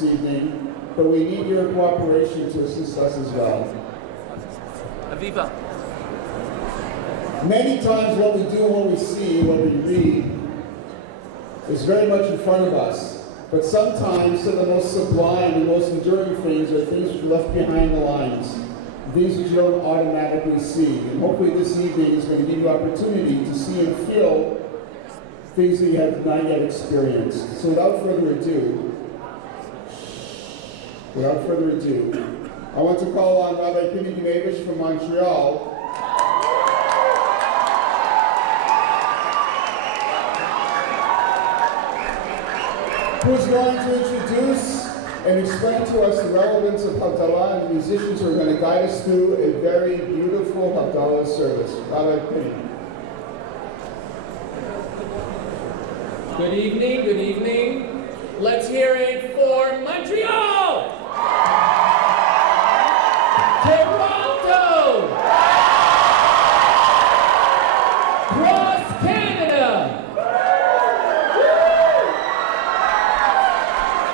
this evening, but we need your cooperation to assist us as well. Aviva. Many times what we do and what we see, what we read, is very much in front of us. But sometimes some of the most sublime and most enduring things are things which are left behind the lines. Things which you don't automatically see. And hopefully this evening is going to give you opportunity to see and feel things that you have not yet experienced. So without further ado, I want to call on Rabbi Day5 from Montreal, who's going to introduce and explain to us the relevance of Havdalah, and the musicians who are going to guide us through a very beautiful Havdalah service. Rabbi Penny. Good evening, good evening. Let's hear it for Montreal! Toronto! Cross Canada!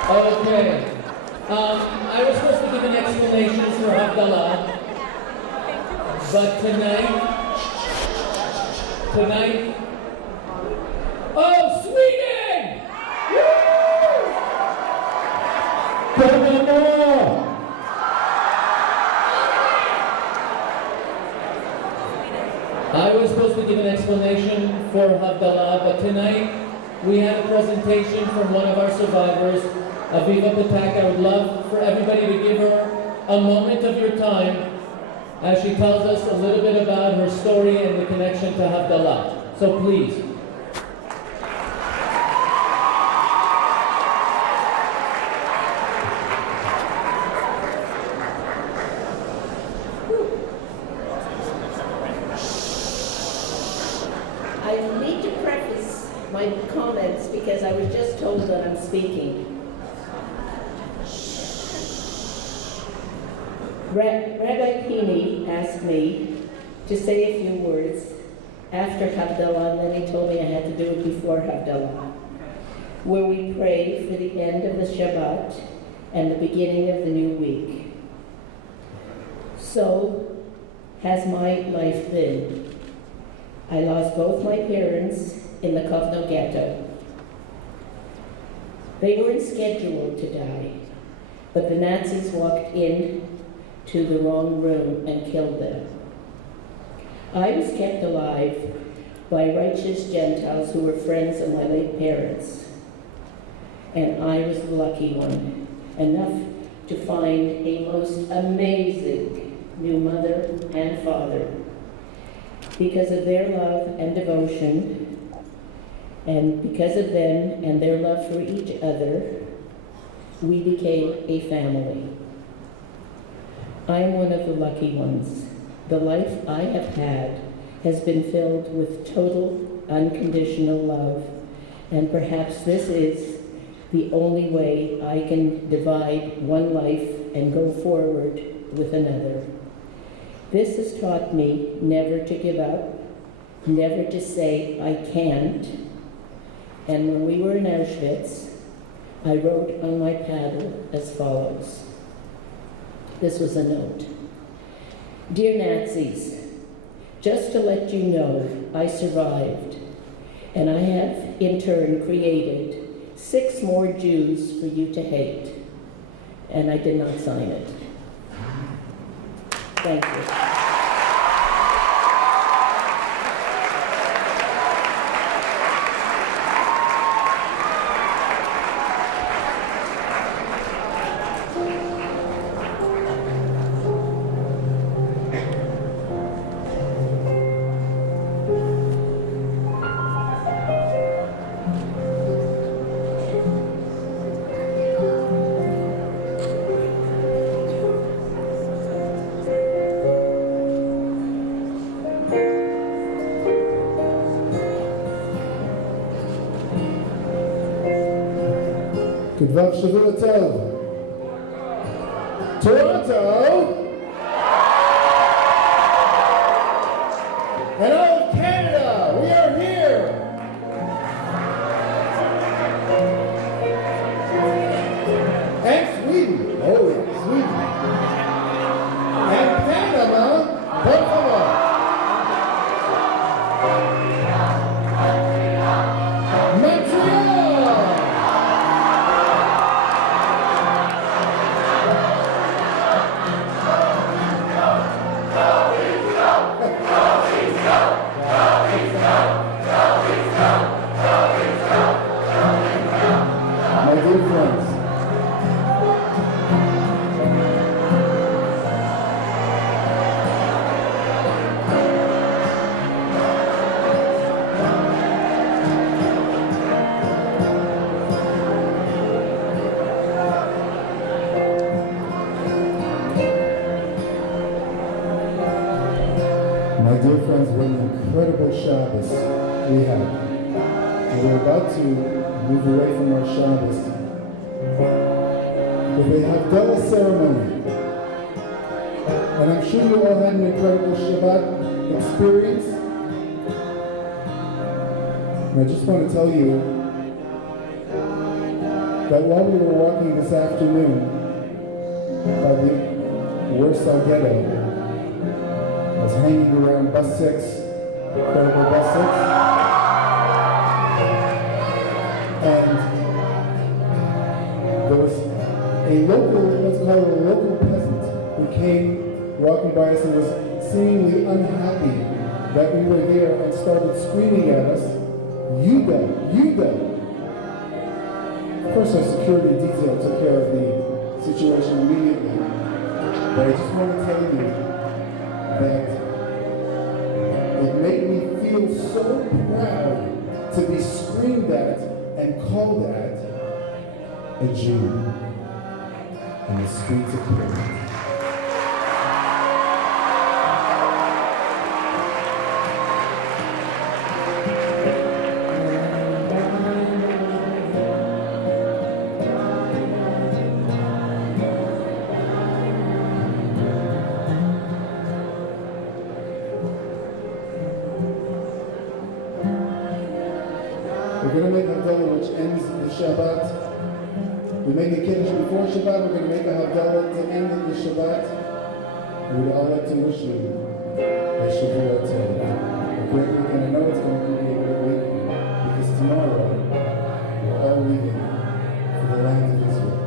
Okay. I was supposed to give an explanation for Havdalah, but tonight, oh, Sweden! I was supposed to give an explanation for Havdalah, but tonight we had a presentation from one of our survivors, Aviva Patak. I would love for everybody to give her a moment of your time as she tells us a little bit about her story and the connection to Havdalah. So please. I need to preface my comments because I was just told that I'm speaking. Rabbi Pini asked me to say a few words after Havdalah, and then he told me I had to do it before Havdalah, where we pray for the end of the Shabbat and the beginning of the new week. So has my life been. I lost both my parents in the Kovno ghetto. They weren't scheduled to die, but the Nazis walked in to the wrong room and killed them. I was kept alive by righteous Gentiles who were friends of my late parents, and I was the lucky one, enough to find a most amazing new mother and father. Because of their love and devotion, and because of them and their love for each other, we became a family. I am one of the lucky ones. The life I have had has been filled with total, unconditional love, and perhaps this is the only way I can divide one life and go forward with another. This has taught me never to give up, never to say I can't. And when we were in Auschwitz, I wrote on my paddle as follows. This was a note. Dear Nazis, just to let you know, I survived, and I have in turn created 6 more Jews for you to hate, and I did not sign it. Thank you. כדבר שבוע טוב. Toronto and all of Canada, we are here. And My dear friends, what an incredible Shabbos we had. And we're about to move away from our Shabbos with a Havdalah ceremony. And I'm sure you all had an incredible Shabbat experience. And I just want to tell you that while we were walking this afternoon by the Warsaw Ghetto, I was hanging around bus 6, incredible bus 6, and there was a local, let's call it a local peasant, who came walking by us and was seemingly unhappy that we were there and started screaming at us, Yuda, Yuda. Of course, our security detail took care of the situation immediately, but I just want to tell you that it made me feel so proud to be screamed at and called at a Jew on the streets of Poland. We're going to make Havdalah, which ends the Shabbat. We make a Kiddush before Shabbat. We're going to make a Havdalah to end the Shabbat. And we'd all like to wish you a Shavua Tov, a great week. And I know it's going to be a great week because tomorrow we're all leaving for the land of Israel.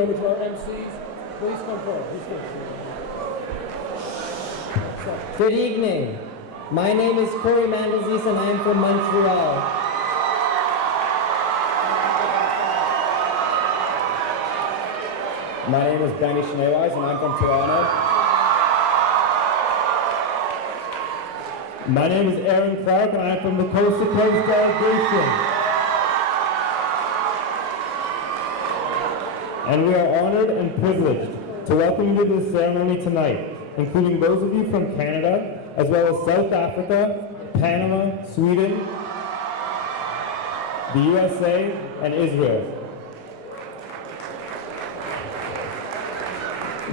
Over to our MCs, please come forward. Good evening. My name is Corey Mandelzis and I am from Montreal. My name is Benny Schneeweiss and I'm from Toronto. My name is Aaron Clark and I'm from the Coast to Coast delegation. And we are honored and privileged to welcome you to this ceremony tonight, including those of you from Canada, as well as South Africa, Panama, Sweden, the USA, and Israel.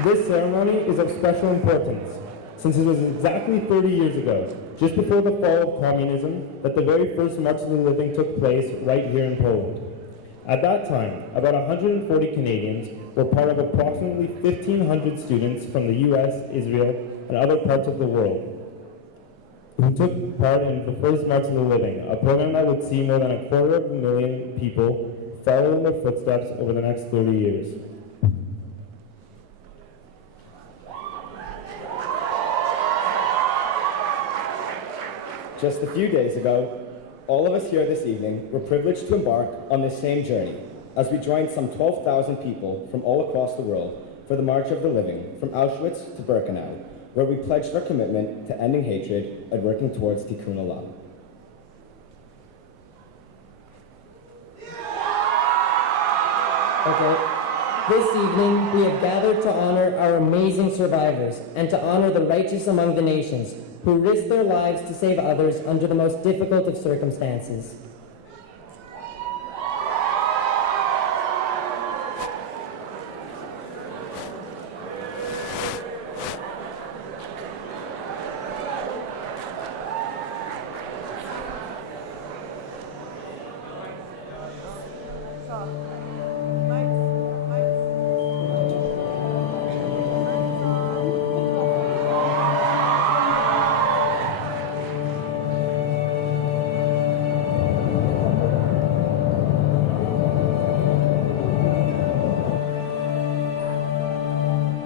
This ceremony is of special importance, since it was exactly 30 years ago, just before the fall of communism, that the very first March of the Living took place right here in Poland. At that time, about 140 Canadians were part of approximately 1,500 students from the US, Israel, and other parts of the world who took part in the first March of the Living, a program that would see more than 250,000 people follow in their footsteps over the next 30 years. Just a few days ago, all of us here this evening were privileged to embark on this same journey as we joined some 12,000 people from all across the world for the March of the Living from Auschwitz to Birkenau, where we pledged our commitment to ending hatred and working towards Tikkun Olam. Okay. This evening, we have gathered to honor our amazing survivors and to honor the righteous among the nations who risked their lives to save others under the most difficult of circumstances.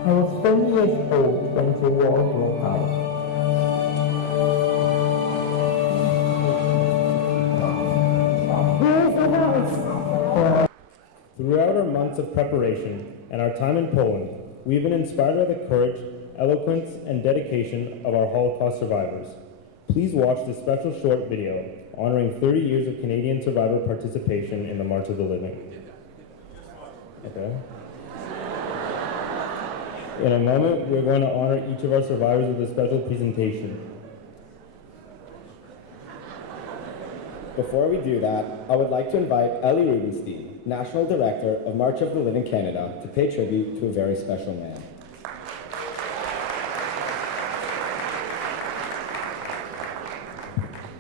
I was 10 years old when the war broke out. Throughout our months of preparation and our time in Poland, we've been inspired by the courage, eloquence, and dedication of our Holocaust survivors. Please watch this special short video honoring 30 years of Canadian survivor participation in the March of the Living. Okay. In a moment, we're going to honor each of our survivors with a special presentation. Before we do that, I would like to invite Ellie Rubenstein, National Director of March of the Living Canada, to pay tribute to a very special man.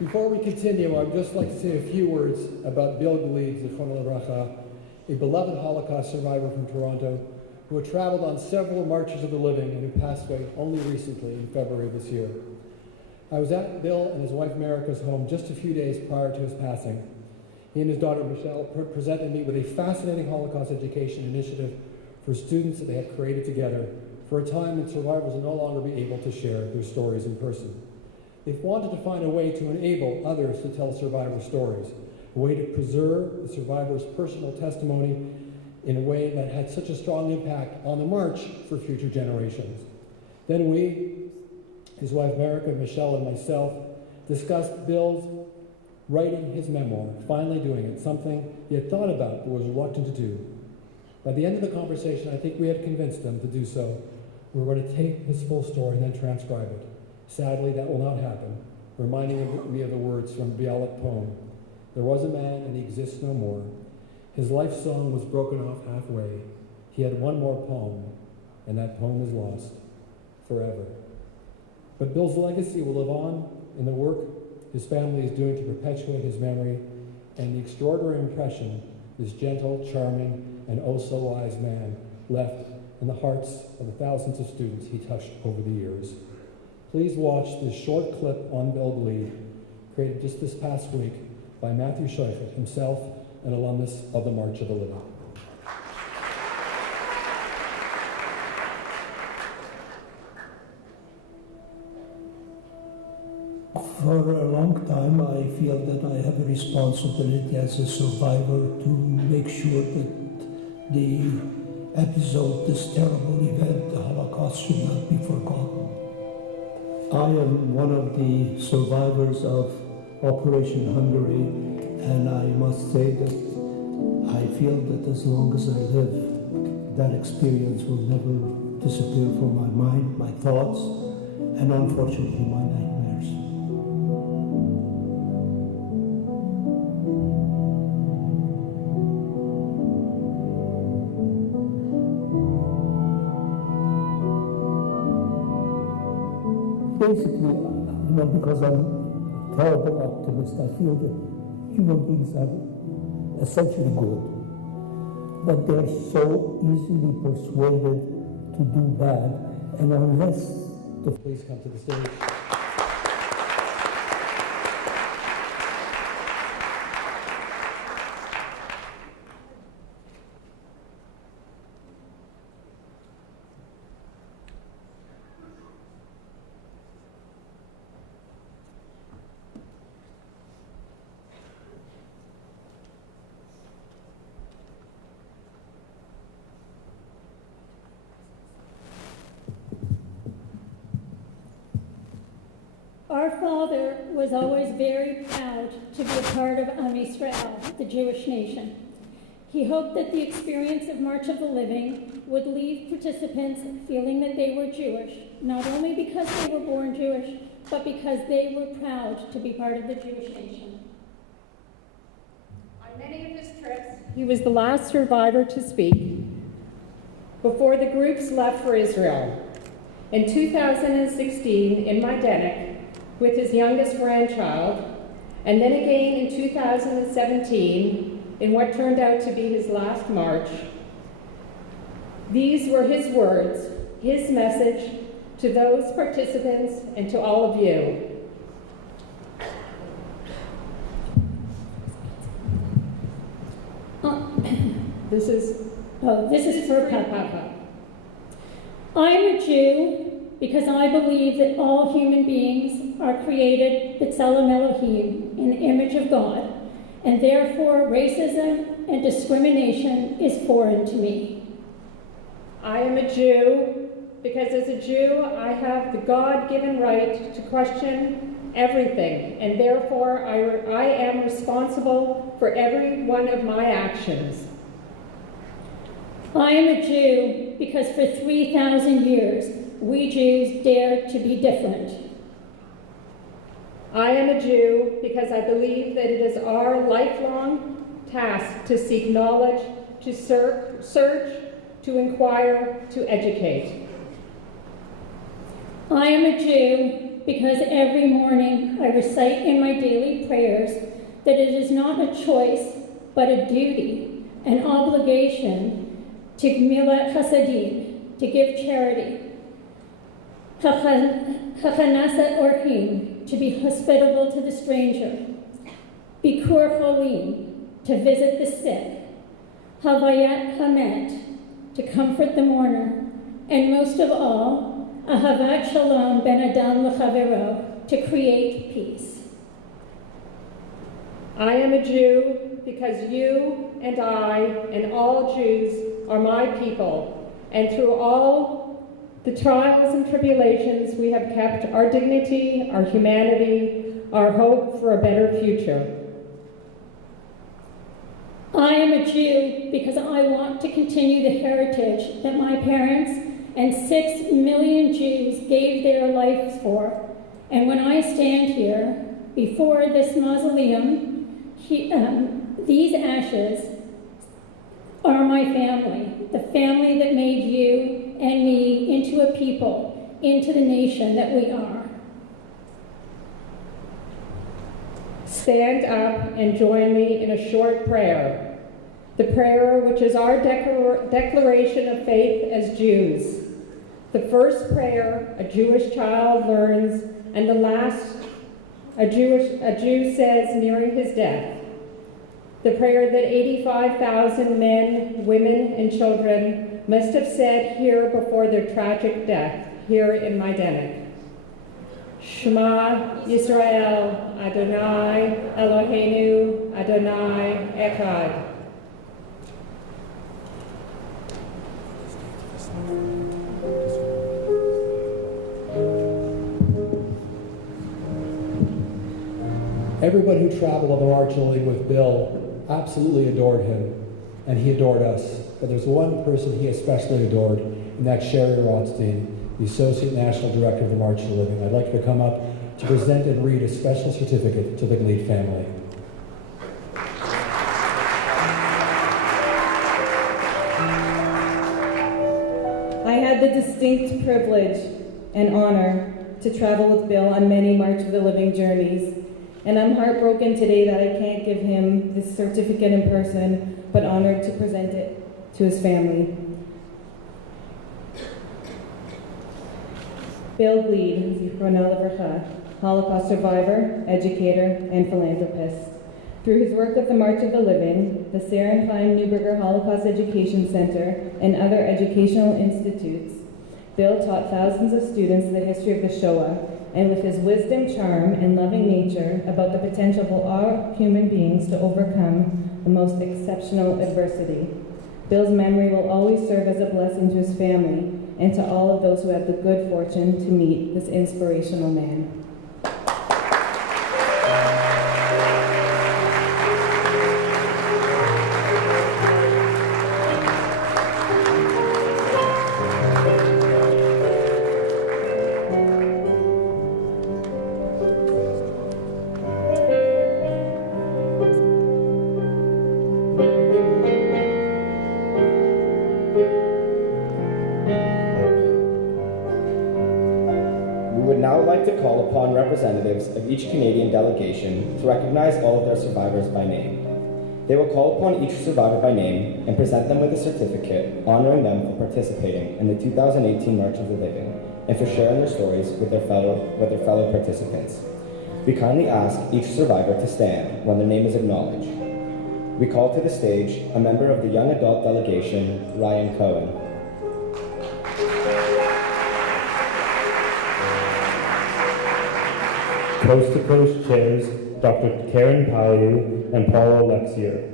Before we continue, I'd just like to say a few words about Bill Gleed, Zichrono Livracha, a beloved Holocaust survivor from Toronto who had traveled on several marches of the living and who passed away only recently in February of this year. I was at Bill and his wife America's home just a few days prior to his passing. He and his daughter Michelle presented me with a fascinating Holocaust education initiative for students that they had created together for a time when survivors will no longer be able to share their stories in person. They wanted to find a way to enable others to tell survivor stories, a way to preserve the survivor's personal testimony in a way that had such a strong impact on the march for future generations. Then we, his wife America, Michelle, and myself discussed Bill's writing his memoir, finally doing it, something he had thought about but was reluctant to do. By the end of the conversation, I think we had convinced him to do so. We were going to take his full story and then transcribe it. Sadly, that will not happen, reminding me of the words from the Bialik poem. There was a man and he exists no more. His life song was broken off halfway. He had one more poem, and that poem is lost forever. But Bill's legacy will live on in the work his family is doing to perpetuate his memory and the extraordinary impression this gentle, charming, and oh so wise man left in the hearts of the thousands of students he touched over the years. Please watch this short clip on Bill Gleed, created just this past week by Matthew Scheuchert, himself an alumnus of the March of the Living. For a long time, I feel that I have a responsibility as a survivor to make sure that the episode, this terrible event, the Holocaust, should not be forgotten. I am one of the survivors of Operation Hungary, and I must say that I feel that as long as I live, that experience will never disappear from my mind, my thoughts, and unfortunately my nightmares. Basically, because I'm a terrible optimist, I feel that human beings are essentially good, but they're so easily persuaded to do bad, and unless the... Please come to the stage. Our father was always very proud to be a part of Am Yisrael, the Jewish nation. He hoped that the experience of March of the Living would leave participants feeling that they were Jewish, not only because they were born Jewish, but because they were proud to be part of the Jewish nation. On many of his trips, he was the last survivor to speak before the groups left for Israel. In 2016, in Majdanek, with his youngest grandchild, and then again in 2017, in what turned out to be his last march. These were his words, his message to those participants and to all of you. This is for Papa. I am a Jew because I believe that all human beings are created b'tselem Elohim, in the image of God, and therefore racism and discrimination is foreign to me. I am a Jew because as a Jew I have the God-given right to question everything, and therefore I am responsible for every one of my actions. I am a Jew because for 3,000 years we Jews dared to be different. I am a Jew because I believe that it is our lifelong task to seek knowledge, to search, to inquire, to educate. I am a Jew because every morning I recite in my daily prayers that it is not a choice, but a duty, an obligation to gmilat chasadim, to give charity, hachanasat orchim, to be hospitable to the stranger, bikur cholim, to visit the sick, havayat hamet, to comfort the mourner, and most of all, ahavat shalom ben adam l'chavero, to create peace. I am a Jew because you and I and all Jews are my people, and through all the trials and tribulations we have kept our dignity, our humanity, our hope for a better future. I am a Jew because I want to continue the heritage that my parents and 6 million Jews gave their lives for. And when I stand here before this mausoleum, these ashes are my family, the family that made you and me into a people, into the nation that we are. Stand up and join me in a short prayer. The prayer which is our declaration of faith as Jews. The first prayer a Jewish child learns, and the last a Jew says nearing his death. The prayer that 85,000 men, women, and children must have said here before their tragic death, here in Majdanek. Shema Yisrael, Adonai Eloheinu, Adonai Echad. Everybody who traveled on the March of the Living with Bill absolutely adored him, and he adored us. But there's one person he especially adored, and that's Sherry Rothstein, the Associate National Director of the March of the Living. I'd like her to come up to present and read a special certificate to the Gleed family. I had the distinct privilege and honor to travel with Bill on many March of the Living journeys, and I'm heartbroken today that I can't give him this certificate in person, but honored to present it to his family. Bill Gleed, Zichrono Livracha, Holocaust survivor, educator, and philanthropist. Through his work with the March of the Living, the Sarah Chaim Neuberger Holocaust Education Center, and other educational institutes, Bill taught thousands of students the history of the Shoah, and with his wisdom, charm, and loving nature about the potential for all human beings to overcome the most exceptional adversity. Bill's memory will always serve as a blessing to his family and to all of those who had the good fortune to meet this inspirational man. To call upon representatives of each Canadian delegation to recognize all of their survivors by name. They will call upon each survivor by name and present them with a certificate honoring them for participating in the 2018 March of the Living and for sharing their stories with their fellow participants. We kindly ask each survivor to stand when their name is acknowledged. We call to the stage a member of the young adult delegation, Ryan Cohen. Coast to Coast chairs Dr. Karen Paliu and Paula Alexier.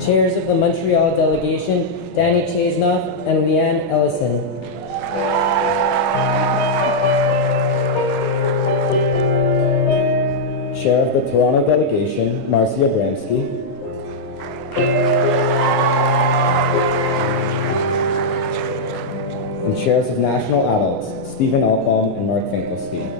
Chairs of the Montreal delegation, Danny Chasnoff and Leanne Ellison. Chair of the Toronto delegation, Marcia Abramsky. And chairs of national adults, Stephen Albaum and Mark Finkelstein.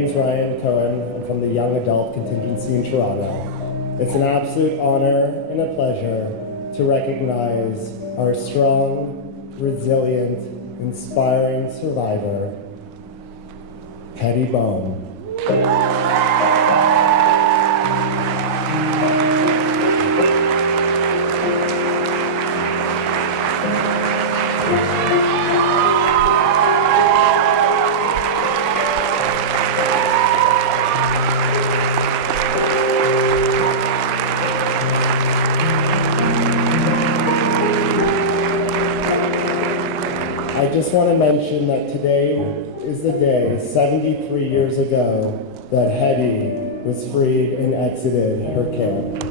name's Ryan Cohen. I'm from the Young Adult Contingency in Toronto. It's an absolute honor and a pleasure to recognize our strong, resilient, inspiring survivor, Hetty Bone. I just want to mention that today is the day, 73 years ago, that Hetty was freed and exited her camp.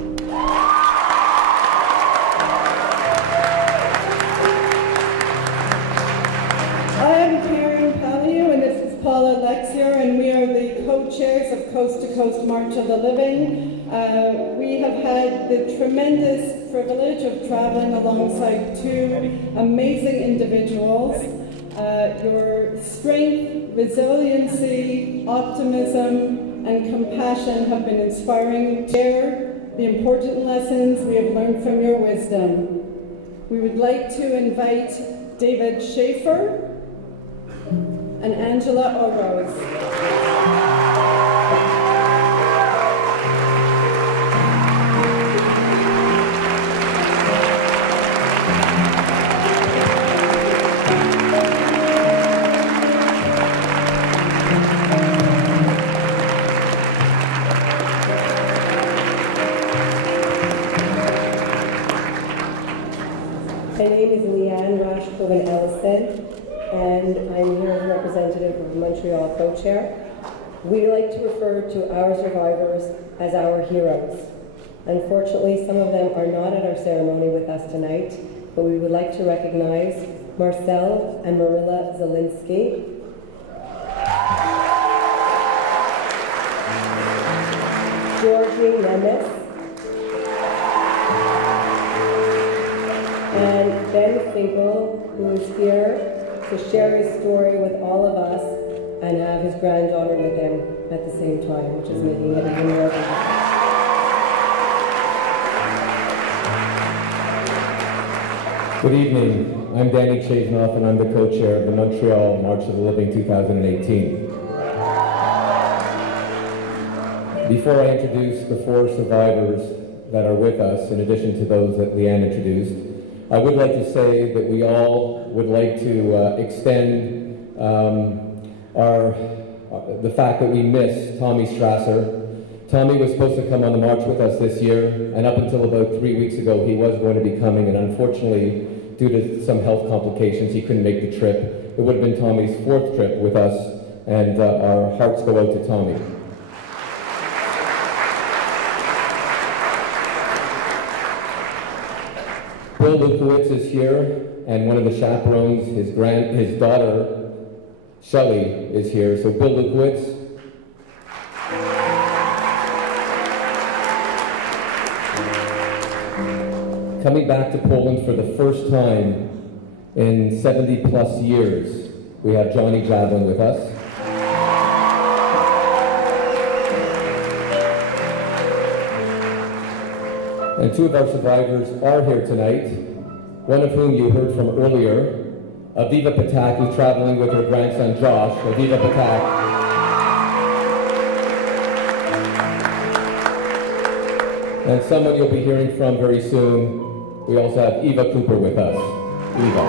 I am Karen Paliu, and this is Paula Lexier, and we are the co-chairs of Coast to Coast March of the Living. We have had the tremendous privilege of traveling alongside two amazing individuals. Your strength, resiliency, optimism, and compassion have been inspiring. Share the important lessons we have learned from your wisdom. We would like to invite David Schaefer and Angela O'Rose. My name is Leanne Rashkoven-Ellison, and I'm here as a representative of the Montreal co-chair. We like to refer to our survivors as our heroes. Unfortunately, some of them are not at our ceremony with us tonight, but we would like to recognize Marcel and Marilla Zielinski, Georgie Nemes, and Ben Finkel, who is here to share his story with all of us and have his granddaughter with him at the same time, which is making it even more beautiful. Good evening. I'm Danny Chasenoff, and I'm the co-chair of the Montreal March of the Living 2018. Before I introduce the four survivors that are with us, in addition to those that Leanne introduced, I would like to say that we all would like to extend the fact that we miss Tommy Strasser. Tommy was supposed to come on the march with us this year, and up until about 3 weeks ago, he was going to be coming, and unfortunately, due to some health complications, he couldn't make the trip. It would have been Tommy's fourth trip with us, and our hearts go out to Tommy. Bill Lukowitz is here, and one of the chaperones, his daughter, Shelley, is here. So Bill Lukowitz. Coming back to Poland for the first time in 70 plus years, we have Johnny Javelin with us. And two of our survivors are here tonight, one of whom you heard from earlier, Aviva Patak, who's traveling with her grandson Josh. Aviva Patak. And someone you'll be hearing from very soon, we also have Eva Cooper with us. Eva.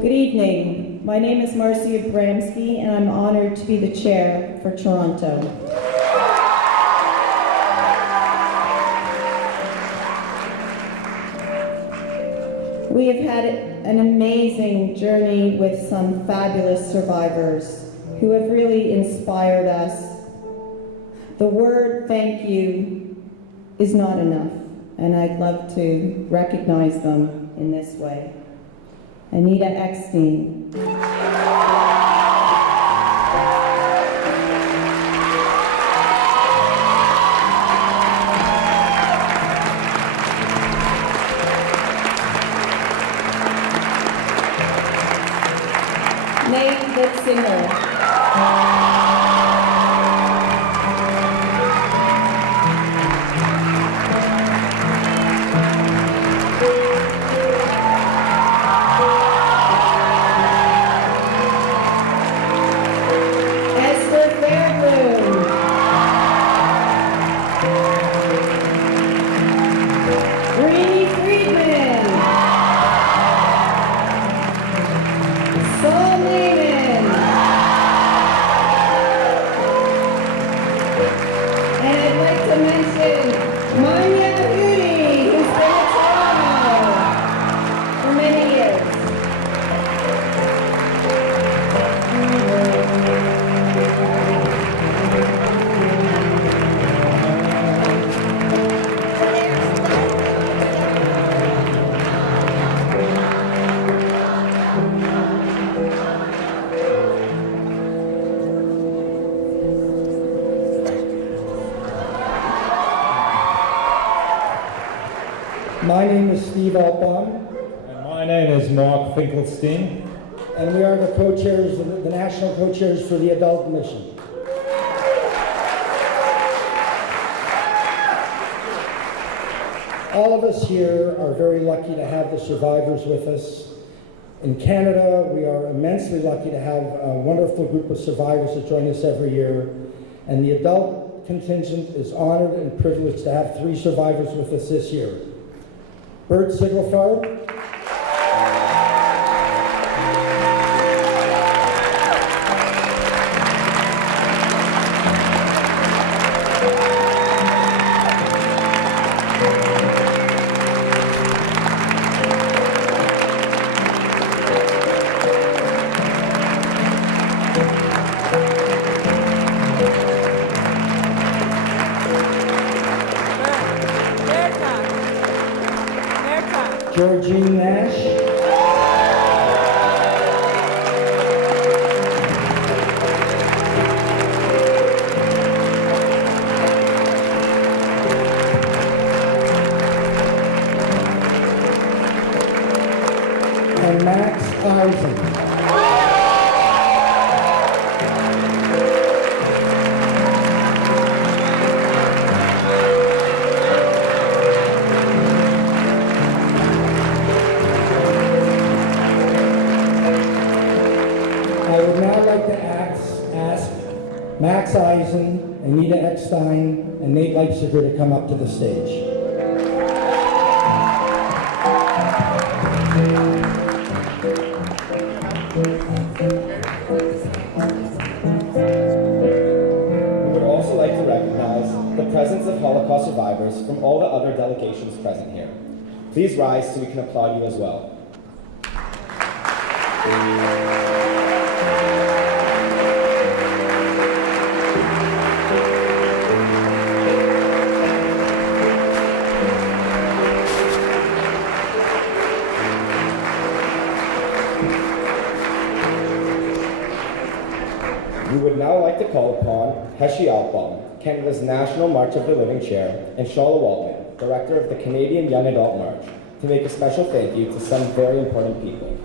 Good evening. My name is Marcia Bramsky, and I'm honored to be the chair for Toronto. We have had an amazing journey with some fabulous survivors who have really inspired us. The word thank you is not enough, and I'd love to recognize them in this way. Anita Eckstein. My name is Steve Altbaum. And my name is Mark Finkelstein. And we are the co-chairs, the national co-chairs for the adult mission. All of us here are very lucky to have the survivors with us. In Canada, we are immensely lucky to have a wonderful group of survivors that join us every year. And the adult contingent is honored and privileged to have 3 survivors with us this year. Bert Sigelfard, Georgine Nash, and Max Eisen. I would now like to ask Max Eisen, Anita Eckstein, and Nate Leipziger to come up to the stage. We would also like to recognize the presence of Holocaust survivors from all the other delegations present here. Please rise so we can applaud you as well. We would now like to call upon Heshi Altbaum, Canada's National March of the Living Chair, and Shaula Waltman, Director of the Canadian Young Adult March, to make a special thank you to some very important people.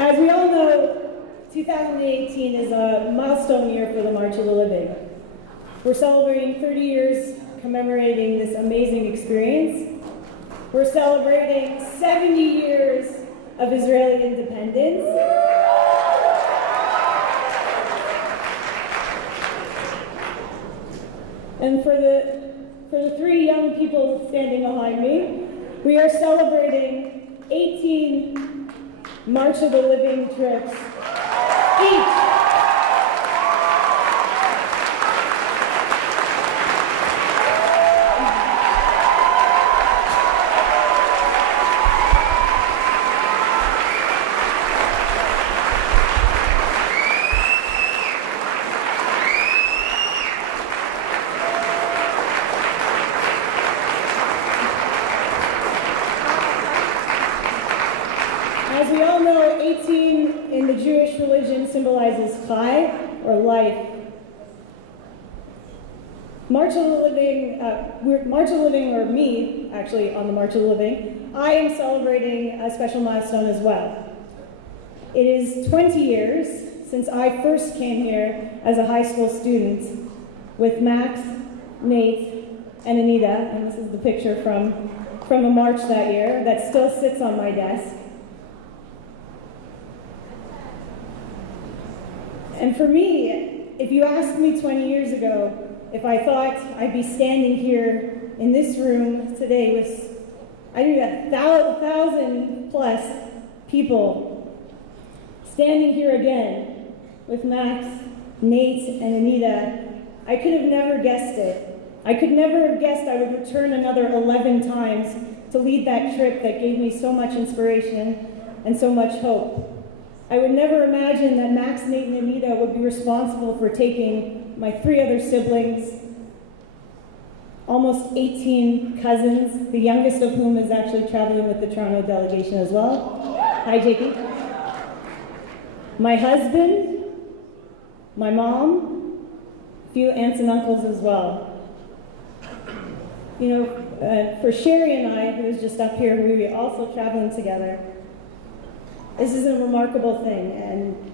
As we all know, 2018 is a milestone year for the March of the Living. We're celebrating 30 years commemorating this amazing experience. We're celebrating 70 years of Israeli independence. And for the 3 young people standing behind me, we are celebrating 18 March of the Living trips each. As we all know, 18 in the Jewish religion symbolizes chai, or life. March of the Living, March of the Living, or me, actually, on the March of the Living, I am celebrating a special milestone as well. It is 20 years since I first came here as a high school student with Max, Nate, and Anita, and this is the picture from a march that year that still sits on my desk. And for me, if you asked me 20 years ago if I thought I'd be standing here in this room today with, I think, 1,000 plus people, standing here again with Max, Nate, and Anita, I could have never guessed it. I could never have guessed I would return another 11 times to lead that trip that gave me so much inspiration and so much hope. I would never imagine that Max, Nate, and Anita would be responsible for taking my 3 other siblings almost 18 cousins, the youngest of whom is actually traveling with the Toronto delegation as well. Hi, Jakey. My husband, my mom, a few aunts and uncles as well. You know, for Sherry and I, who is just up here, we were also traveling together. This is a remarkable thing, and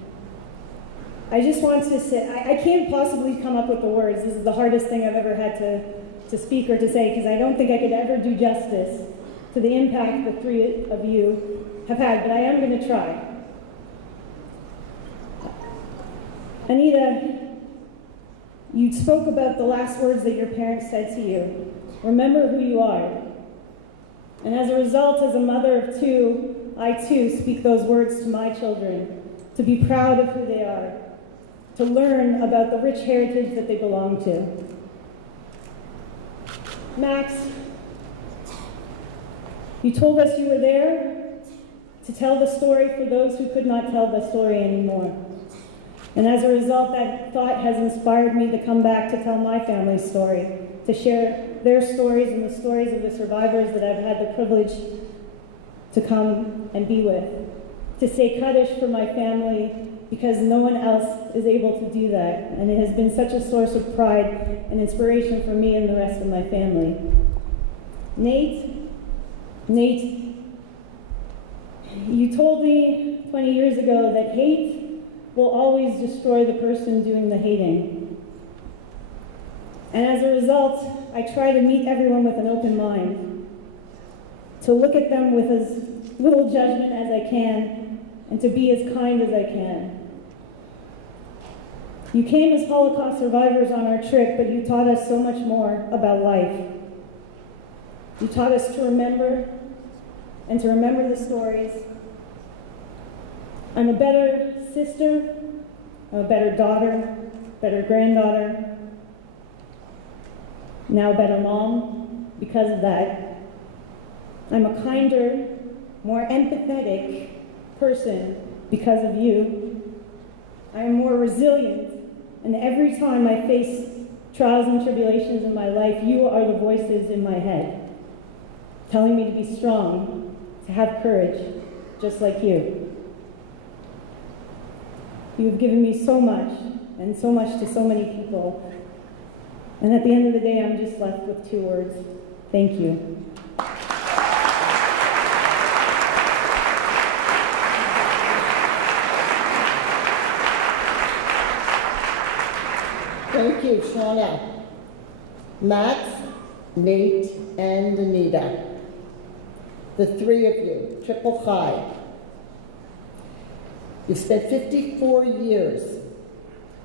I just want to say, I can't possibly come up with the words. This is the hardest thing I've ever had to speak or to say, because I don't think I could ever do justice to the impact the three of you have had, but I am going to try. Anita, you spoke about the last words that your parents said to you. Remember who you are. And as a result, as a mother of two, I too speak those words to my children, to be proud of who they are, to learn about the rich heritage that they belong to. Max, you told us you were there to tell the story for those who could not tell the story anymore. And as a result, that thought has inspired me to come back to tell my family's story, to share their stories and the stories of the survivors that I've had the privilege to come and be with, to say Kaddish for my family, because no one else is able to do that. And it has been such a source of pride and inspiration for me and the rest of my family. Nate, you told me 20 years ago that hate will always destroy the person doing the hating. And as a result, I try to meet everyone with an open mind, to look at them with as little judgment as I can, and to be as kind as I can. You came as Holocaust survivors on our trip, but you taught us so much more about life. You taught us to remember, and to remember the stories. I'm a better sister, I'm a better daughter, better granddaughter, now a better mom because of that. I'm a kinder, more empathetic person because of you. I am more resilient, and every time I face trials and tribulations in my life, you are the voices in my head, telling me to be strong, to have courage, just like you. You have given me so much, and so much to so many people. And at the end of the day, I'm just left with two words: thank you. Thank you, Shauna. Max, Nate, and Anita. The three of you, triple chai. You've spent 54 years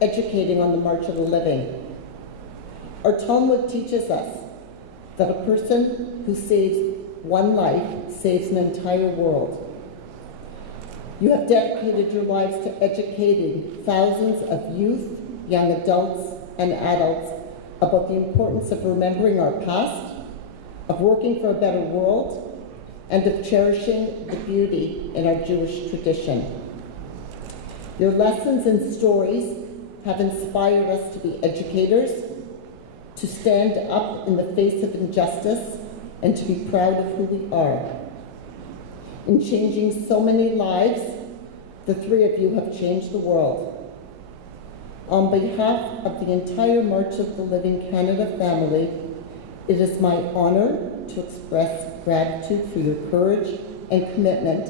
educating on the March of the Living. Our Talmud teaches us that a person who saves one life saves an entire world. You have dedicated your lives to educating thousands of youth, young adults, and adults about the importance of remembering our past, of working for a better world, and of cherishing the beauty in our Jewish tradition. Your lessons and stories have inspired us to be educators, to stand up in the face of injustice, and to be proud of who we are. In changing so many lives, the three of you have changed the world. On behalf of the entire March of the Living Canada family, it is my honor to express gratitude for your courage and commitment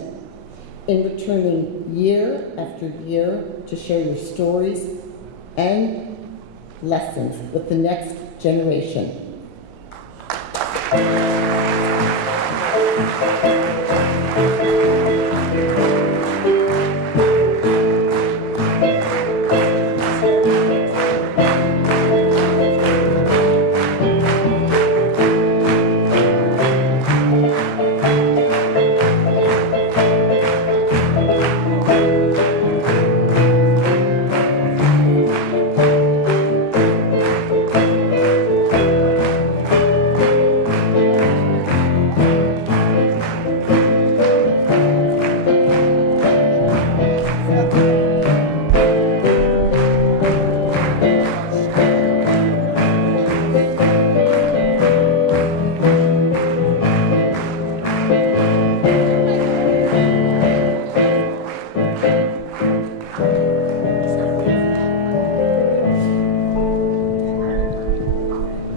in returning year after year to share your stories and lessons with the next generation.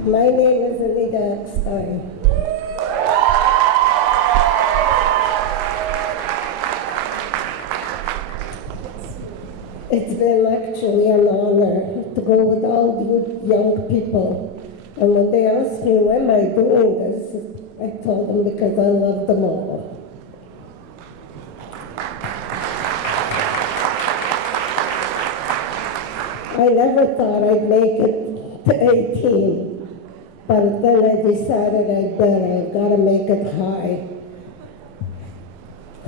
My name is Anita Eckstein. It's been actually an honor to go with all you young people. And when they asked me, why am I doing this? I told them because I love them all. I never thought I'd make it to 18, but then I decided I'd I've got to make it high.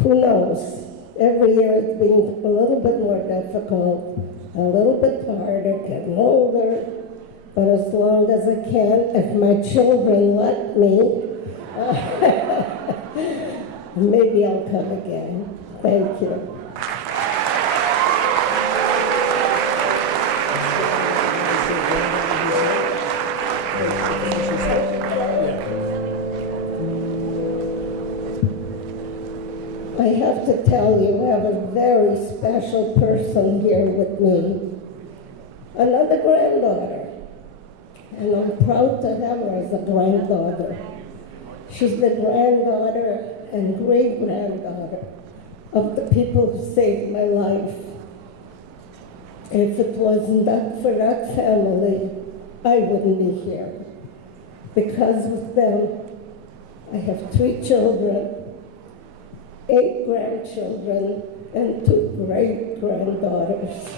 Who knows? Every year it's been a little bit more difficult, a little bit harder, getting older, but as long as I can, if my children let me, maybe I'll come again. Thank you. I have to tell you, I have a very special person here with me, another granddaughter, and I'm proud to have her as a granddaughter. She's the granddaughter and great-granddaughter of the people who saved my life. If it wasn't for that family, I wouldn't be here. Because of them, I have 3 children, 8 grandchildren, and 2 great-granddaughters.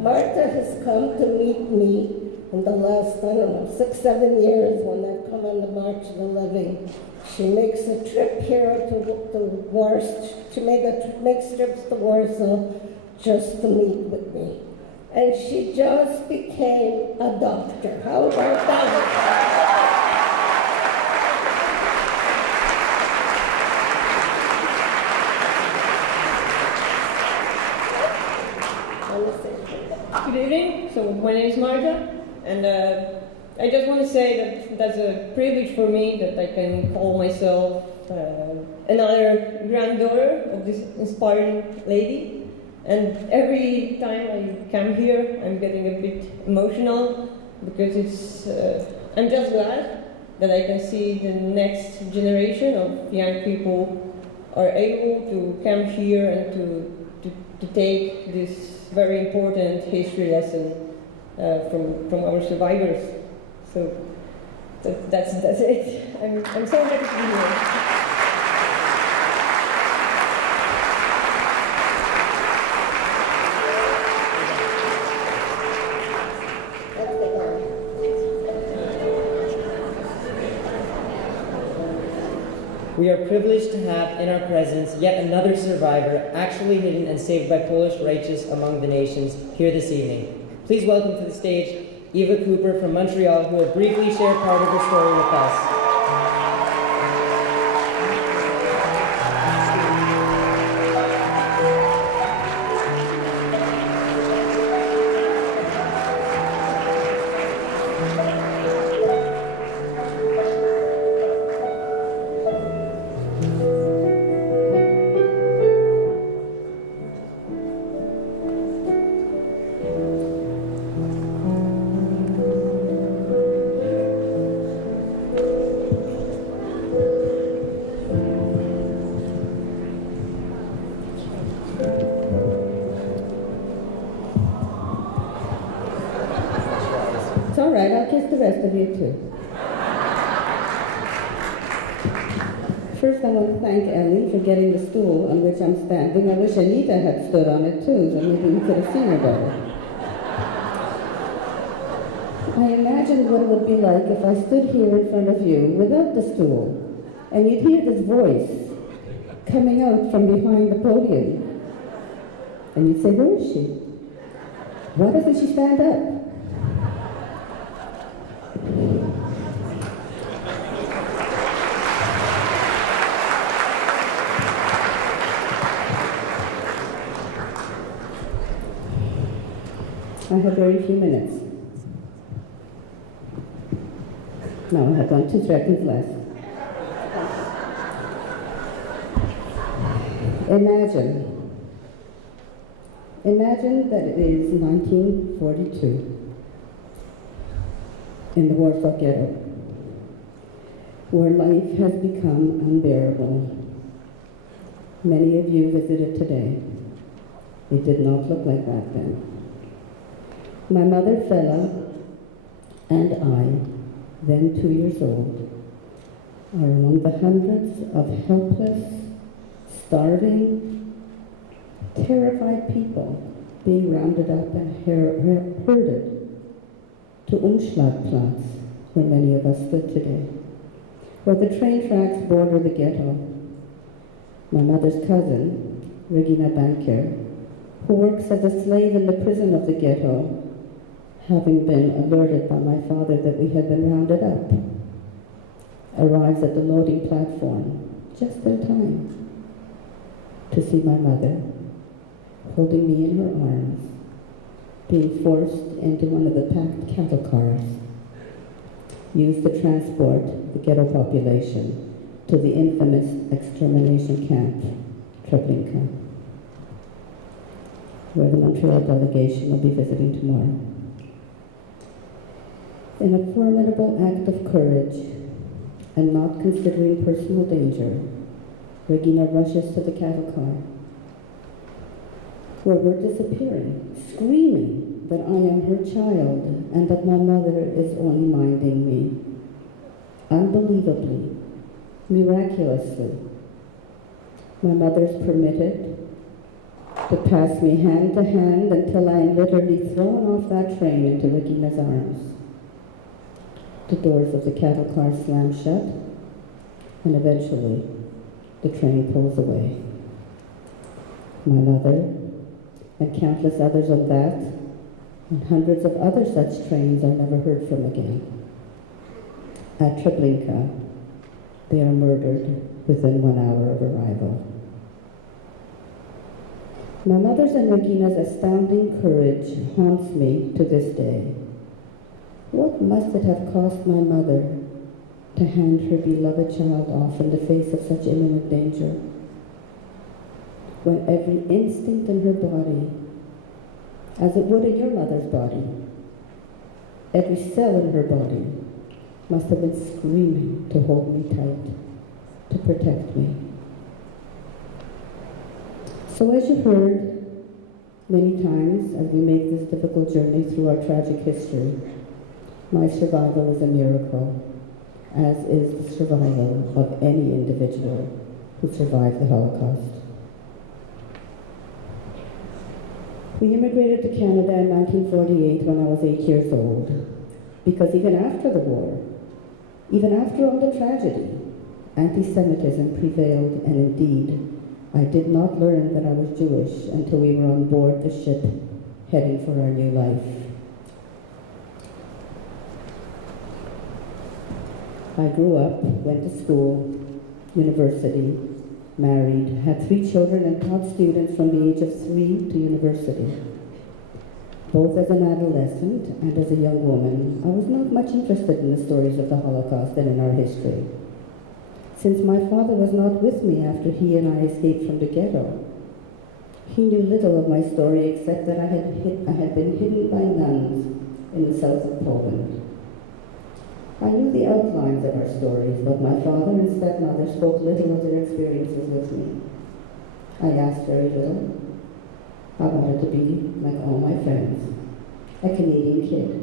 Martha has come to meet me in the last, 6, 7 years when I've come on the March of the Living. She makes a trip here to Warsaw. She makes trips to Warsaw just to meet with me. And she just became a doctor. How about that? Good evening. So my name is Marta, and I just want to say that that's a privilege for me that I can call myself another granddaughter of this inspiring lady. And every time I come here, I'm getting a bit emotional because I'm just glad that I can see the next generation of young people are able to come here and to take this very important history lesson from our survivors. So that's it. I'm so happy to be here. We are privileged to have in our presence yet another survivor actually hidden and saved by Polish righteous among the nations here this evening. Please welcome to the stage Eva Cooper from Montreal, who will briefly share part of her story with us. It's all right, I'll kiss the rest of you too. First, I want to thank Ellie for getting the stool on which I'm standing. I wish Anita had stood on it too, so maybe we could have seen her better. I imagined what it would be like if I stood here in front of you without the stool, and you'd hear this voice coming out from behind the podium. And you'd say, where is she? Why doesn't she stand up? I have very few minutes. No, I have 2 seconds left. Imagine that it is 1942 in the Warsaw Ghetto, where life has become unbearable. Many of you visited today. It did not look like that then. My mother, Fela, and I, then 2 years old, are among the hundreds of helpless, starving, terrified people being rounded up and herded to Umschlagplatz, where many of us stood today, where the train tracks border the ghetto. My mother's cousin, Regina Banker, who works as a slave in the prison of the ghetto, having been alerted by my father that we had been rounded up, arrives at the loading platform just in time to see my mother holding me in her arms, being forced into one of the packed cattle cars used to transport the ghetto population to the infamous extermination camp, Treblinka, where the Montreal delegation will be visiting tomorrow. In a formidable act of courage and not considering personal danger, Regina rushes to the cattle car, where we're disappearing, screaming that I am her child and that my mother is only minding me. Unbelievably, miraculously, my mother's permitted to pass me hand to hand until I am literally thrown off that train into Regina's arms. The doors of the cattle car slam shut, and eventually the train pulls away. My mother and countless others on that and hundreds of other such trains are never heard from again. At Treblinka, they are murdered within 1 hour of arrival. My mother's and Regina's astounding courage haunts me to this day. What must it have cost my mother to hand her beloved child off in the face of such imminent danger, when every instinct in her body, as it would in your mother's body, every cell in her body must have been screaming to hold me tight, to protect me. So as you heard many times as we make this difficult journey through our tragic history, my survival is a miracle, as is the survival of any individual who survived the Holocaust. We immigrated to Canada in 1948 when I was 8 years old, because even after the war, even after all the tragedy, anti-Semitism prevailed, and indeed, I did not learn that I was Jewish until we were on board the ship heading for our new life. I grew up, went to school, university, married, had 3 children, and taught students from the age of 3 to university. Both as an adolescent and as a young woman, I was not much interested in the stories of the Holocaust and in our history. Since my father was not with me after he and I escaped from the ghetto, he knew little of my story except that I had been hidden by nuns in the south of Poland. I knew the outlines of our stories, but my father and stepmother spoke little of their experiences with me. I asked very little. I wanted to be like all my friends, a Canadian kid.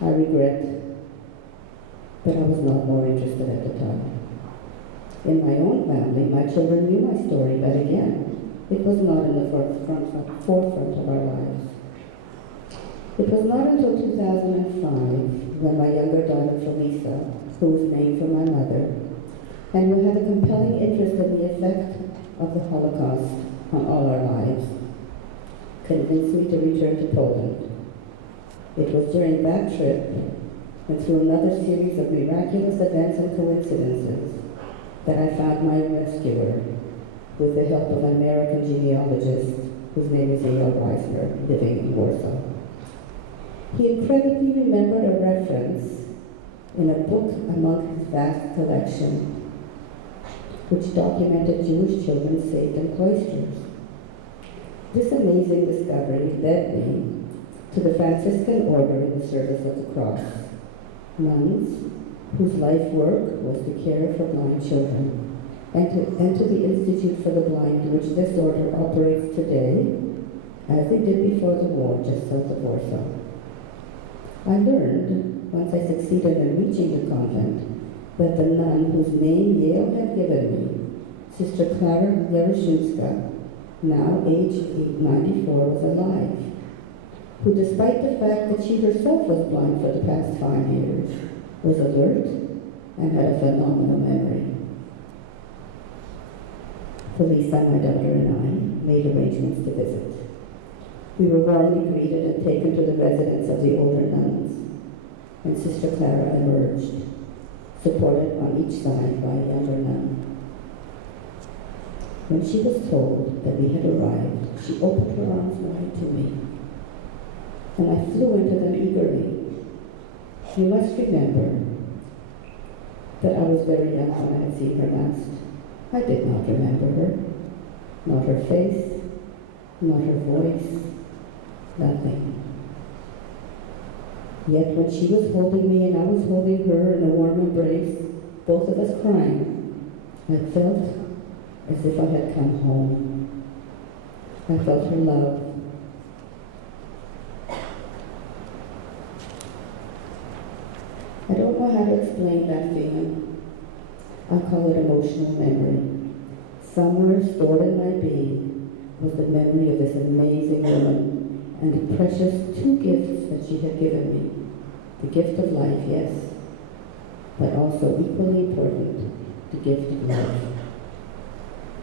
I regret that I was not more interested at the time. In my own family, my children knew my story, but again, it was not in the forefront of our lives. It was not until 2005 when my younger daughter, Felisa, who was named for my mother, and who had a compelling interest in the effect of the Holocaust on all our lives, convinced me to return to Poland. It was during that trip, and through another series of miraculous events and coincidences, that I found my rescuer, with the help of an American genealogist, whose name is A.L. Weisler, living in Warsaw. He incredibly remembered a reference in a book among his vast collection, which documented Jewish children saved in cloisters. This amazing discovery led me to the Franciscan order in the service of the cross, nuns whose life work was to care for blind children, and to the Institute for the Blind, which this order operates today, as they did before the war, just south of Warsaw. I learned, once I succeeded in reaching the convent, that the nun whose name Yale had given me, Sister Clara Yeroshimska, now aged 94, was alive, who, despite the fact that she herself was blind for the past 5 years, was alert and had a phenomenal memory. Felisa, my daughter, and I made arrangements to visit. We were warmly greeted and taken to the residence of the older nuns, and Sister Clara emerged, supported on each side by a younger nun. When she was told that we had arrived, she opened her arms wide to me, and I flew into them eagerly. You must remember that I was very young when I had seen her last. I did not remember her, not her face, not her voice, nothing. Yet when she was holding me and I was holding her in a warm embrace, both of us crying, I felt as if I had come home. I felt her love. I don't know how to explain that feeling. I call it emotional memory. Somewhere stored in my being was the memory of this amazing woman and the precious 2 gifts that she had given me. The gift of life, yes, but also equally important, the gift of love.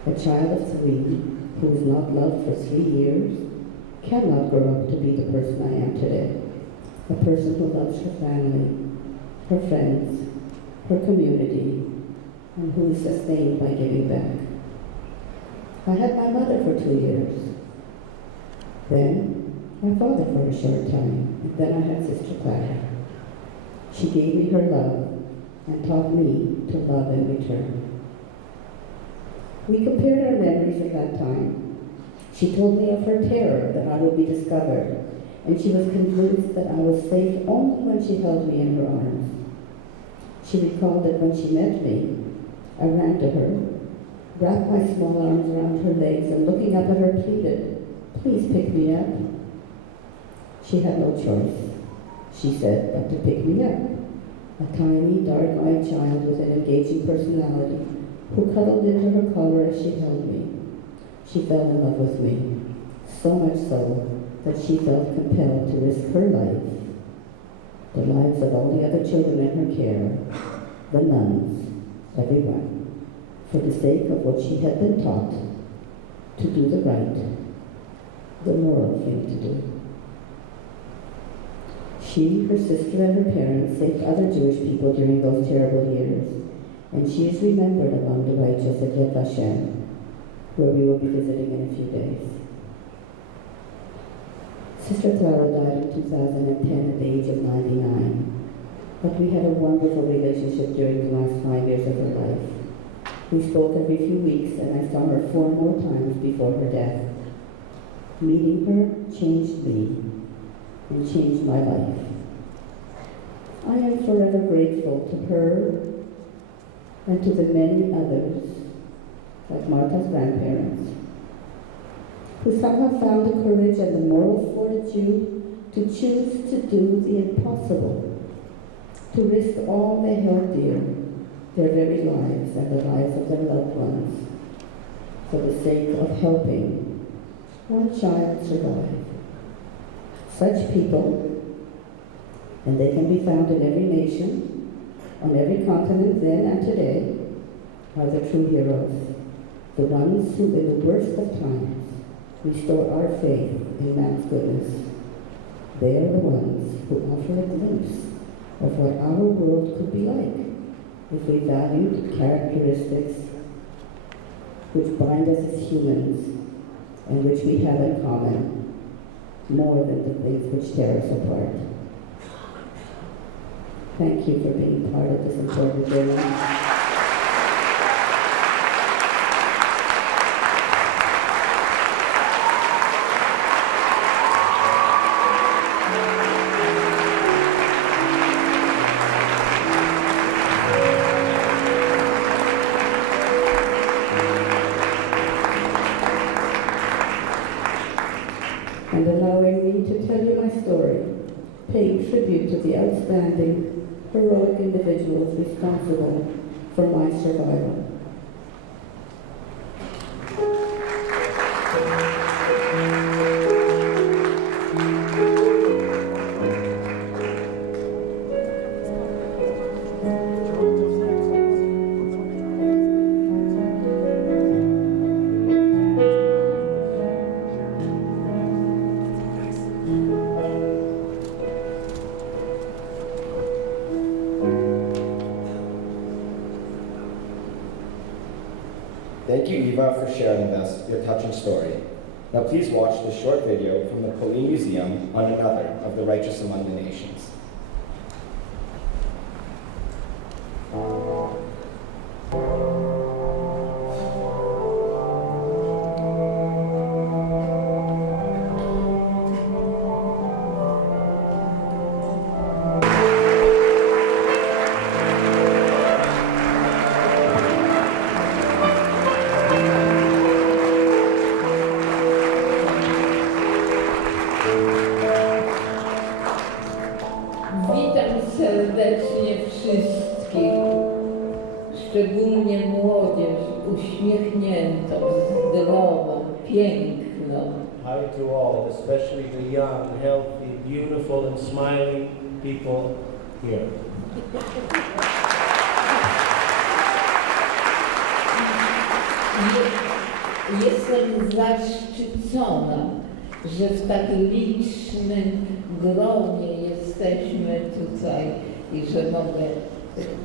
A child of 3 who is not loved for 3 years cannot grow up to be the person I am today. A person who loves her family, her friends, her community, and who is sustained by giving back. I had my mother for 2 years, then my father for a short time, and then I had Sister Clara. She gave me her love and taught me to love in return. We compared our memories of that time. She told me of her terror that I would be discovered, and she was convinced that I was safe only when she held me in her arms. She recalled that when she met me, I ran to her, wrapped my small arms around her legs, and looking up at her pleaded, "Please pick me up." She had no choice, she said, but to pick me up. A tiny, dark-eyed child with an engaging personality who cuddled into her collar as she held me. She fell in love with me, so much so that she felt compelled to risk her life, the lives of all the other children in her care, the nuns, everyone, for the sake of what she had been taught to do the right, the moral thing to do. She, her sister, and her parents saved other Jewish people during those terrible years, and she is remembered among the righteous at Yad Vashem, where we will be visiting in a few days. Sister Clara died in 2010 at the age of 99, but we had a wonderful relationship during the last 5 years of her life. We spoke every few weeks, and I saw her 4 more times before her death. Meeting her changed me and changed my life. I am forever grateful to her and to the many others, like Martha's grandparents, who somehow found the courage and the moral fortitude to choose to do the impossible, to risk all they held dear, their very lives and the lives of their loved ones, for the sake of helping one child survive. Such people, and they can be found in every nation, on every continent then and today, are the true heroes, the ones who in the worst of times restore our faith in man's goodness. They are the ones who offer a glimpse of what our world could be like if we valued characteristics which bind us as humans and which we have in common, more than the things which tear us apart. Thank you for being part of this important journey. And allowing me to tell you my story, paying tribute to the outstanding, heroic individuals responsible for my survival. Thank you, Eva, for sharing with us your touching story. Now please watch this short video from the Pauline Museum on another of the righteous among the nations. Witam serdecznie wszystkich, szczególnie młodzież uśmiechniętą, zdrową, piękną. Hi to all, especially the young, healthy, beautiful and smiling people here. Jestem zaszczycona, że w tak licznym gronie jesteśmy tutaj i że mogę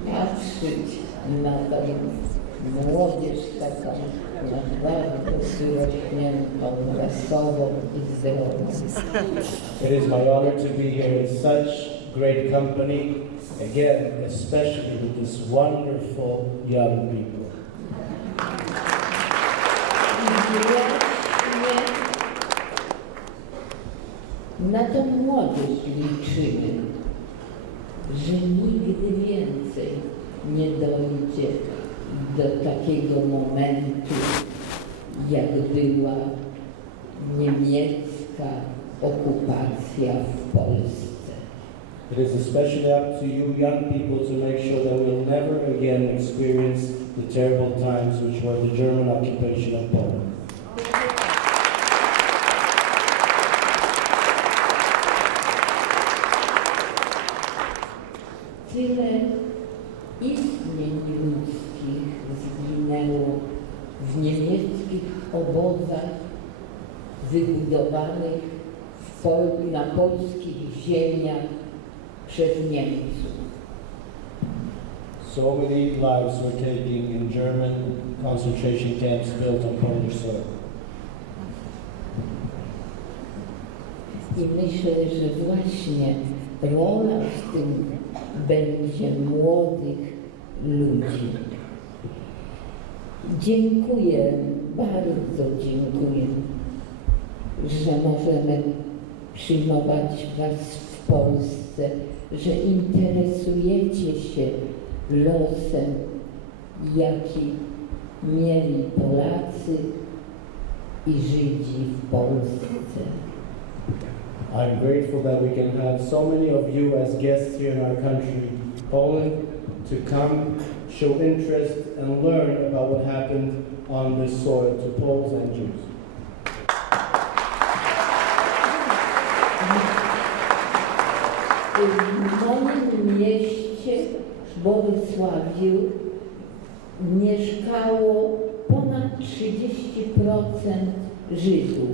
patrzeć na tę młodzież taką naprawdę urośniętą, wesołą i zdrową. It is my honor to be here in such great company, again, especially with this wonderful young people. Na tą młodzież liczymy, że nigdy więcej nie dojdzie do takiego momentu, jak była niemiecka okupacja w Polsce. It is especially up to you young people to make sure that we'll never again experience the terrible times which were the German occupation of Poland. Tyle istnień ludzkich zginęło w niemieckich obozach wybudowanych na polskich ziemiach przez Niemców. So many lives were taken in German concentration camps built on Polish soil. I myślę, że właśnie rola w tym będzie młodych ludzi. Dziękuję, bardzo dziękuję, że możemy przyjmować Was w Polsce, że interesujecie się losem, jaki mieli Polacy i Żydzi w Polsce. I'm grateful that we can have so many of you as guests here in our country, Poland, to come, show interest, and learn about what happened on this soil to Poles and Jews. W moim mieście, w Bolesławiu, mieszkało ponad 30% Żydów.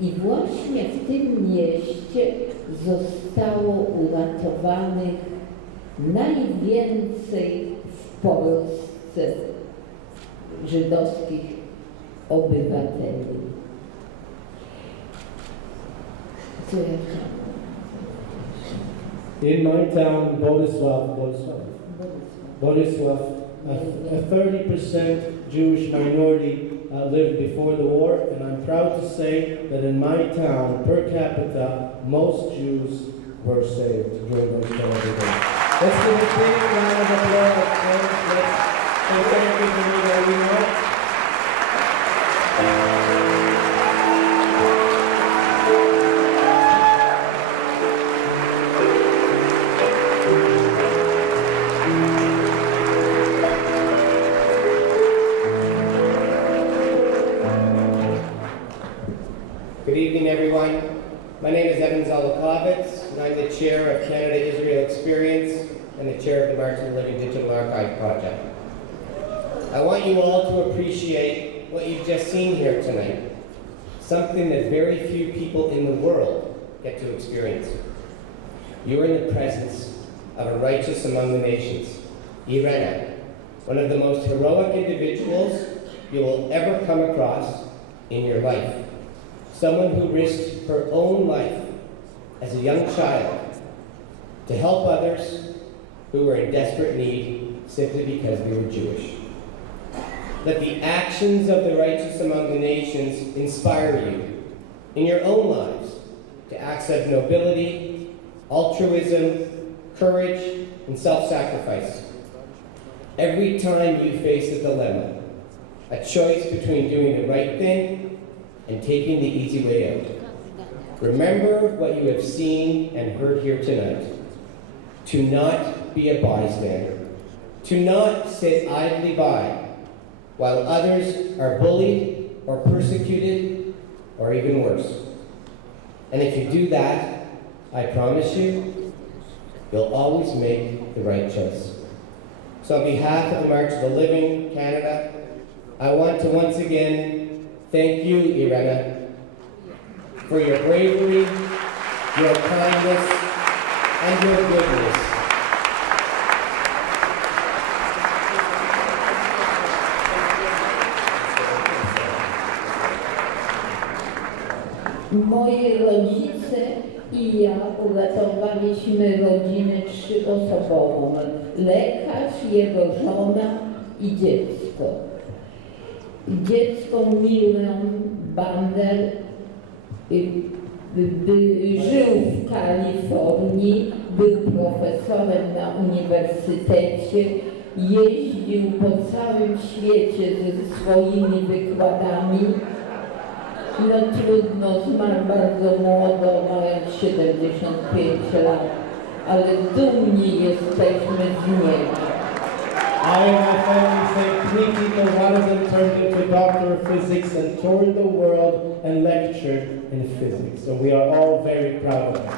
I właśnie w tym mieście zostało uratowanych najwięcej w Polsce żydowskich obywateli. In my town, Bolesław, a 30% Jewish minority lived before the war, and I'm proud to say that in my town, per capita, most Jews were saved during those terrible days. Let's give a big round of applause, folks. Let's say thank you to me that we know. Good evening, everyone. My name is Evan Zalakovitz, and I'm the chair of Canada-Israel Experience and the chair of the March of the Living Digital Archive Project. I want you all to appreciate what you've just seen here tonight, something that very few people in the world get to experience. You are in the presence of a righteous among the nations, Irena, one of the most heroic individuals you will ever come across in your life. Someone who risked her own life as a young child to help others who were in desperate need simply because they were Jewish. Let the actions of the righteous among the nations inspire you in your own lives to acts of nobility, altruism, courage, and self-sacrifice. Every time you face a dilemma, a choice between doing the right thing and taking the easy way out, remember what you have seen and heard here tonight. To not be a bystander, to not sit idly by while others are bullied or persecuted or even worse. And if you do that, I promise you, you'll always make the right choice. So on behalf of the March of the Living Canada, I want to once again thank you, Irena, for your bravery, your kindness, and your goodness. Moi rodzice i ja uratowaliśmy rodzinę trzyosobową. Lekarz, jego żona i dziecko. Dziecko Miriam Bander żył w Kalifornii, był profesorem na uniwersytecie, jeździł po całym świecie ze swoimi wykładami. No trudno, zmarł bardzo młodo, mając 75 lat, ale dumni jesteśmy z niego. I and my family thank three people. One of them turned into a doctor of physics and toured the world and lectured in physics. So we are all very proud of him.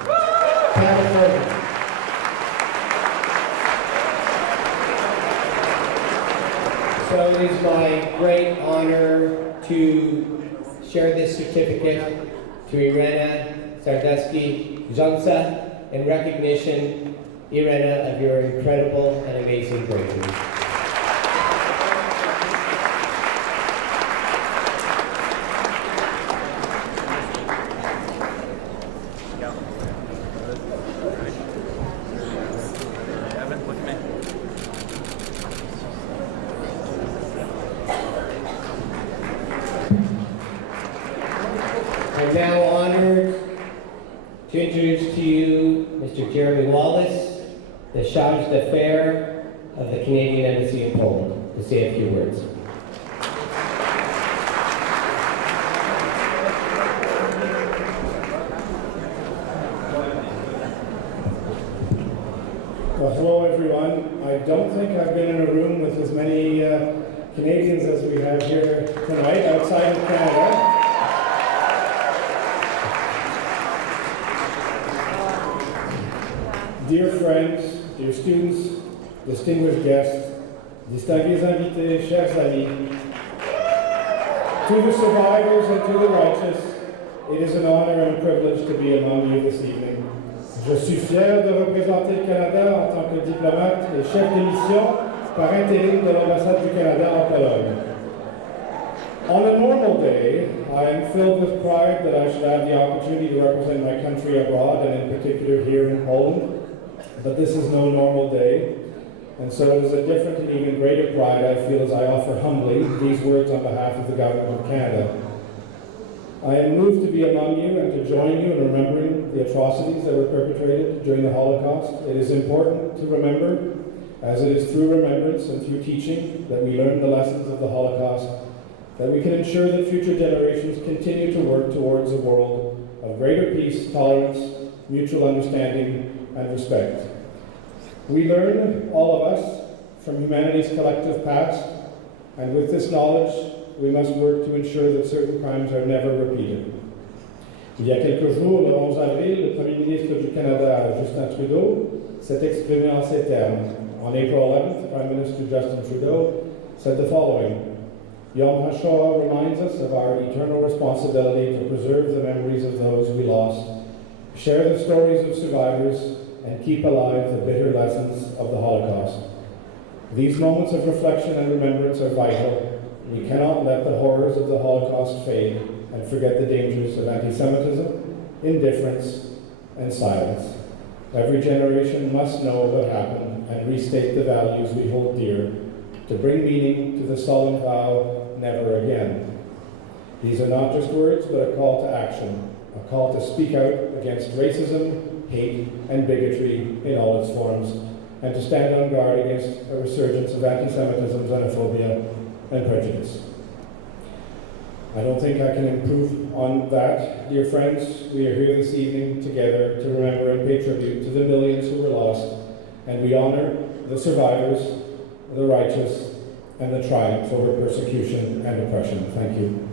California. So it is my great honor to share this certificate to Irena Sardusky-Jonsa in recognition, Irena, of your incredible and amazing bravery. I'm now honored to introduce to you Mr. Jeremy Wallace, the Charge d'Affaires of the Canadian Embassy in Poland, to say a few words. Well, hello everyone. I don't think I've been in a room with as many Canadians as we have here tonight outside of Canada. Dear friends, dear students, distinguished guests, distingués invités, chers amis, to the survivors and to the righteous, it is an honor and a privilege to be among you this evening. Je suis fier de représenter le Canada en tant que diplomate et chef de mission par intérim de l'ambassade du Canada en Pologne. On a normal day, I am filled with pride that I should have the opportunity to represent my country abroad, and in particular here in Poland. But this is no normal day, and so it is a different and even greater pride I feel as I offer humbly these words on behalf of the Government of Canada. I am moved to be among you and to join you in remembering the atrocities that were perpetrated during the Holocaust. It is important to remember, as it is through remembrance and through teaching that we learn the lessons of the Holocaust, that we can ensure that future generations continue to work towards a world of greater peace, tolerance, mutual understanding, and respect. We learn, all of us, from humanity's collective past, and with this knowledge, we must work to ensure that certain crimes are never repeated. Il y a quelques jours, le 11 avril, le Premier ministre du Canada, Justin Trudeau, s'est exprimé en ces termes. On April 11th, Prime Minister Justin Trudeau said the following: Yom HaShoah reminds us of our eternal responsibility to preserve the memories of those we lost, share the stories of survivors, and keep alive the bitter lessons of the Holocaust. These moments of reflection and remembrance are vital. We cannot let the horrors of the Holocaust fade and forget the dangers of anti-Semitism, indifference, and silence. Every generation must know what happened and restate the values we hold dear, to bring meaning to the solemn vow, never again. These are not just words, but a call to action, a call to speak out against racism, hate, and bigotry in all its forms, and to stand on guard against a resurgence of anti-Semitism, xenophobia, and prejudice. I don't think I can improve on that. Dear friends, we are here this evening together to remember and pay tribute to the millions who were lost, and we honor the survivors, the righteous, and the triumph over persecution and oppression. Thank you.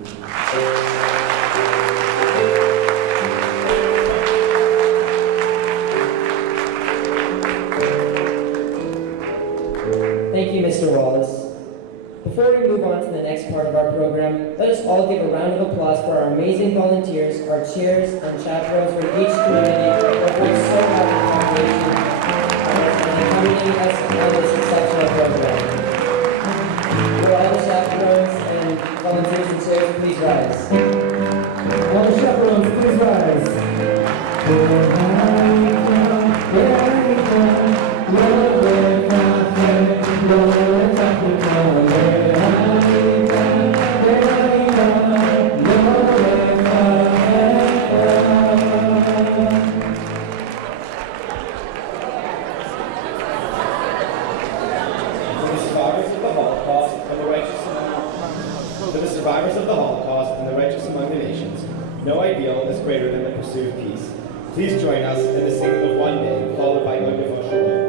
Thank you, Mr. Wallace. Before we move on to the next part of our program, let us all give a round of applause for our amazing volunteers, our chairs and chaperones from each community who have worked so hard in the foundation and accompanying us on this exceptional program. Will all the chaperones and volunteers and chairs please rise? All the chaperones, please rise. For the survivors of the Holocaust and the righteous among the nations, no ideal is greater than the pursuit of peace. Please join us in the singing of One Day, followed by un devotion.